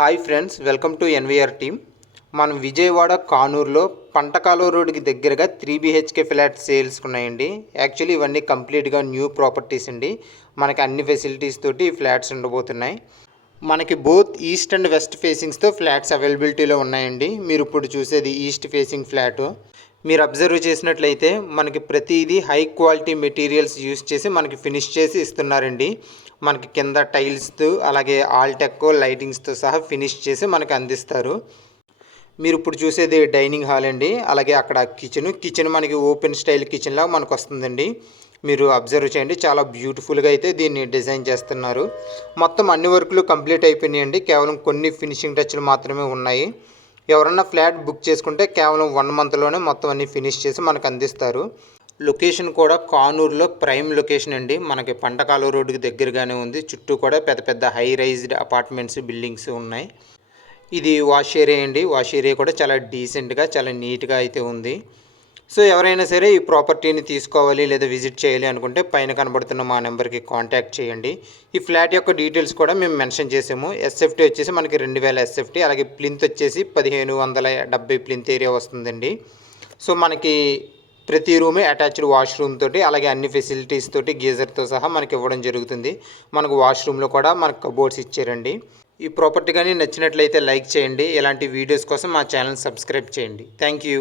Hi friends, welcome to NVR team. మనం విజయవాడ కానూరులో పంటకాలువ రోడ్డుకి దగ్గరగా 3 BHK ఫ్లాట్ సేల్స్ ఉన్నాయండి. యాక్చువల్లీ ఇవన్నీ కంప్లీట్గా న్యూ ప్రాపర్టీస్ అండి. మనకి అన్ని ఫెసిలిటీస్ తోటి ఈ ఫ్లాట్స్ ఉండబోతున్నాయి. మనకి బోత్ ఈస్ట్ అండ్ వెస్ట్ ఫేసింగ్స్తో ఫ్లాట్స్ అవైలబిలిటీలో ఉన్నాయండి. మీరు ఇప్పుడు చూసేది ఈస్ట్ ఫేసింగ్ ఫ్లాటు. మీరు అబ్జర్వ్ చేసినట్లయితే మనకి ప్రతిదీ హై క్వాలిటీ మెటీరియల్స్ యూస్ చేసి మనకి ఫినిష్ చేసి ఇస్తున్నారండి. మనకి కింద టైల్స్తో అలాగే ఆల్టెక్ లైటింగ్స్తో సహా ఫినిష్ చేసి మనకి అందిస్తారు. మీరు ఇప్పుడు చూసేది డైనింగ్ హాల్ అండి. అలాగే అక్కడ కిచెన్ మనకి ఓపెన్ స్టైల్ కిచెన్ లాగా మనకు వస్తుందండి. మీరు అబ్జర్వ్ చేయండి, చాలా బ్యూటిఫుల్గా అయితే దీన్ని డిజైన్ చేస్తున్నారు. మొత్తం అన్ని వర్కులు కంప్లీట్ అయిపోయినాయండి. కేవలం కొన్ని ఫినిషింగ్ టచ్లు మాత్రమే ఉన్నాయి. ఎవరన్నా ఫ్లాట్ బుక్ చేసుకుంటే కేవలం 1 మంత్లోనే మొత్తం అన్ని ఫినిష్ చేసి మనకు అందిస్తారు. లొకేషన్ కూడా కానూరులో ప్రైమ్ లొకేషన్ అండి. మనకి పంటకాలువ రోడ్డుకి దగ్గరగానే ఉంది. చుట్టూ కూడా పెద్ద పెద్ద హై రైజ్డ్ అపార్ట్మెంట్స్ బిల్డింగ్స్ ఉన్నాయి. ఇది వాష్ ఏరియా అండి. వాష్ ఏరియా కూడా చాలా డీసెంట్గా చాలా నీట్గా అయితే ఉంది. సో ఎవరైనా సరే ఈ ప్రాపర్టీని తీసుకోవాలి లేదా విజిట్ చేయాలి అనుకుంటే పైన కనబడుతున్న మా నెంబర్కి కాంటాక్ట్ చేయండి. ఈ ఫ్లాట్ యొక్క డీటెయిల్స్ కూడా మేము మెన్షన్ చేసాము. ఎస్ఎఫ్టీ వచ్చేసి మనకి 2000 ఎస్ఎఫ్టీ, అలాగే ప్లింత్ వచ్చేసి 1570 ప్లింత్ ఏరియా వస్తుందండి. సో మనకి ప్రతి రూమే అటాచ్డ్ వాష్రూమ్ తోటి అలాగే అన్ని ఫెసిలిటీస్ తోటి గీజర్తో సహా మనకి ఇవ్వడం జరుగుతుంది. మనకు వాష్రూమ్లో కూడా మనకు కబోర్డ్స్ ఇచ్చారండి. ఈ ప్రాపర్టీ కానీ నచ్చినట్లయితే లైక్ చేయండి. ఇలాంటి వీడియోస్ కోసం మా ఛానల్ సబ్స్క్రైబ్ చేయండి. Thank you.